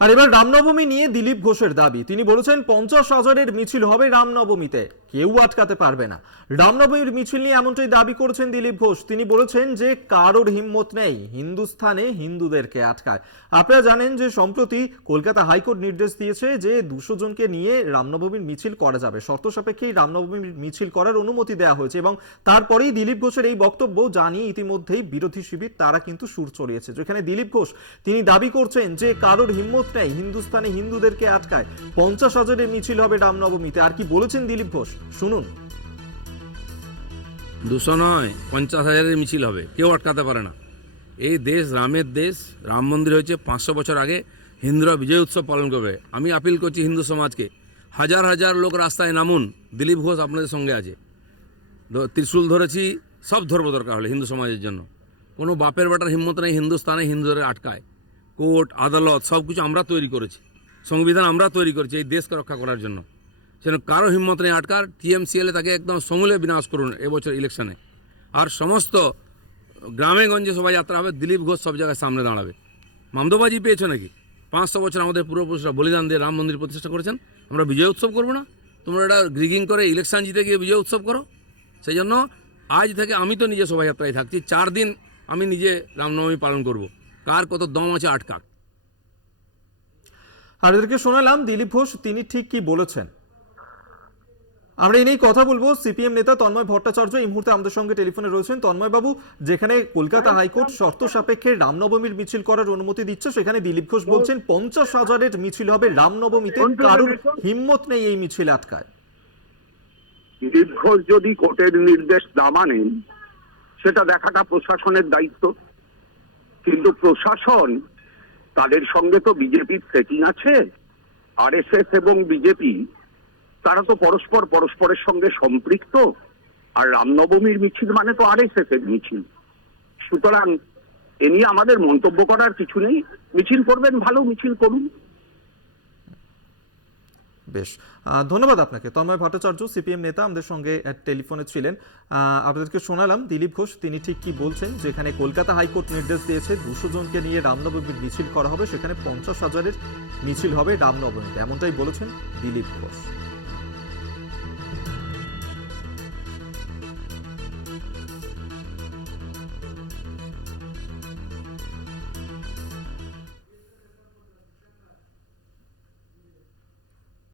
আর এবার রামনবমী নিয়ে দিলীপ ঘোষের দাবি, তিনি বলেছেন 50,000-এর মিছিল হবে রামনবমীতে, কেউ আটকাতে পারবে না। রামনবমীর মিছিল নিয়ে এমনটাই দাবি করেছেন দিলীপ ঘোষ। তিনি বলেছেন যে কারোর হিম্মত নেই হিন্দুস্থানে হিন্দুদেরকে আটকায়। আপনারা জানেন যে সম্প্রতি কলকাতা হাইকোর্ট নির্দেশ দিয়েছে যে 200 জনকে নিয়ে রামনবমীর মিছিল করা যাবে, শর্ত সাপেক্ষেই রামনবমীর মিছিল করার অনুমতি দেওয়া হয়েছে। এবং তারপরেই দিলীপ ঘোষের এই বক্তব্য জানিয়ে ইতিমধ্যেই বিরোধী শিবির তারা কিন্তু সুর চড়িয়েছে, যেখানে দিলীপ ঘোষ তিনি দাবি করছেন যে কারোর হিম্মত নেই হিন্দুস্তানে হিন্দুদেরকে আটকায়, 50,000-এর মিছিল হবে রামনবমীতে। আর কি বলেছেন দিলীপ ঘোষ, শুনুন। 200 নয়, 50,000-এর মিছিল হবে, কেউ আটকাতে পারে না। এই দেশ রামের দেশ, রাম মন্দির হয়েছে 500 বছর আগে, হিন্দুরা বিজয় উৎসব পালন করবে। আমি আপিল করছি হিন্দু সমাজকে, হাজার হাজার লোক রাস্তায় নামুন, দিলীপ ঘোষ আপনাদের সঙ্গে আছে। ত্রিশূল ধরেছি, সব ধর্ম দরকার হলে হিন্দু সমাজের জন্য। কোনো বাপের বেটার হিম্মত নেই হিন্দুস্তানে হিন্দুদের আটকায়। কোর্ট আদালত সব কিছু আমরা তৈরি করেছি, সংবিধান আমরা তৈরি করেছি এই দেশকে রক্ষা করার জন্য। সেজন্য কারো হিম্মত নেই আটকার। টিএমসিএলে তাকে একদম সমূলে বিনাশ করুন এবছর ইলেকশনে। আর সমস্ত গ্রামে গঞ্জে শোভাযাত্রা হবে, দিলীপ ঘোষ সব জায়গায় সামনে দাঁড়াবে। মামদোবাজি পেয়েছো নাকি? 500 বছর আমাদের পূর্বপুরুষরা বলিদান দিয়ে রাম মন্দির প্রতিষ্ঠা করেছেন, আমরা বিজয় উৎসব করবো না? তোমরা এটা গ্রিগিং করে ইলেকশন জিতে গিয়ে বিজয় উৎসব করো। সেই জন্য আজ থেকে আমি তো নিজে শোভাযাত্রায় থাকছি, 4 দিন আমি নিজে রামনবমী পালন করব। কার কত দম আছে আটকাক। আর এদেরকে শোনালাম দিলীপ ঘোষ তিনি ঠিক কি বলেছেন। আমরা এই নিয়ে কথা বলবো। সিপিএম নেতা তন্ময় ভট্টাচার্য এই মুহূর্তে আমাদের সঙ্গে টেলিফোনে রয়েছেন। তন্ময় বাবু, যেখানে কলকাতা হাইকোর্ট শর্ত সাপেক্ষে রামনবমীর মিছিল করার অনুমতি দিচ্ছে, সেখানে দিলীপ ঘোষ বলছেন 50,000-এর মিছিল হবে রামনবমীতে, কারোর হিম্মত নেই এই মিছিল আটকায়। দিলীপ ঘোষ যদি কোর্টের নির্দেশ না মানেন, সেটা দেখাটা প্রশাসনের দায়িত্ব। কিন্তু প্রশাসন, তাদের সঙ্গে তো বিজেপির সেটিং আছে। আরএসএস এবং বিজেপি তারা তো পরস্পরের সঙ্গে সম্পৃক্ত। আর রামনবমীর মিছিল মানে তো আরএসএস এর মিছিল। সুতরাং এ নিয়ে আমাদের মন্তব্য করার কিছু নেই। মিছিল করবেন, ভালো, মিছিল করুন। বেশ, ধন্যবাদ আপনাকে। তন্ময় ভট্টাচার্য সিপিএম নেতা আমাদের সঙ্গে টেলিফোনে ছিলেন। আপনাদেরকে শোনালাম দিলীপ ঘোষ তিনি ঠিক কি বলছেন। যেখানে কলকাতা হাইকোর্ট নির্দেশ দিয়েছে 200 জনকে নিয়ে রামনবমীর মিছিল করা হবে, সেখানে 50,000-এর মিছিল হবে রামনবমীতে, এমনটাই বলেছেন দিলীপ ঘোষ।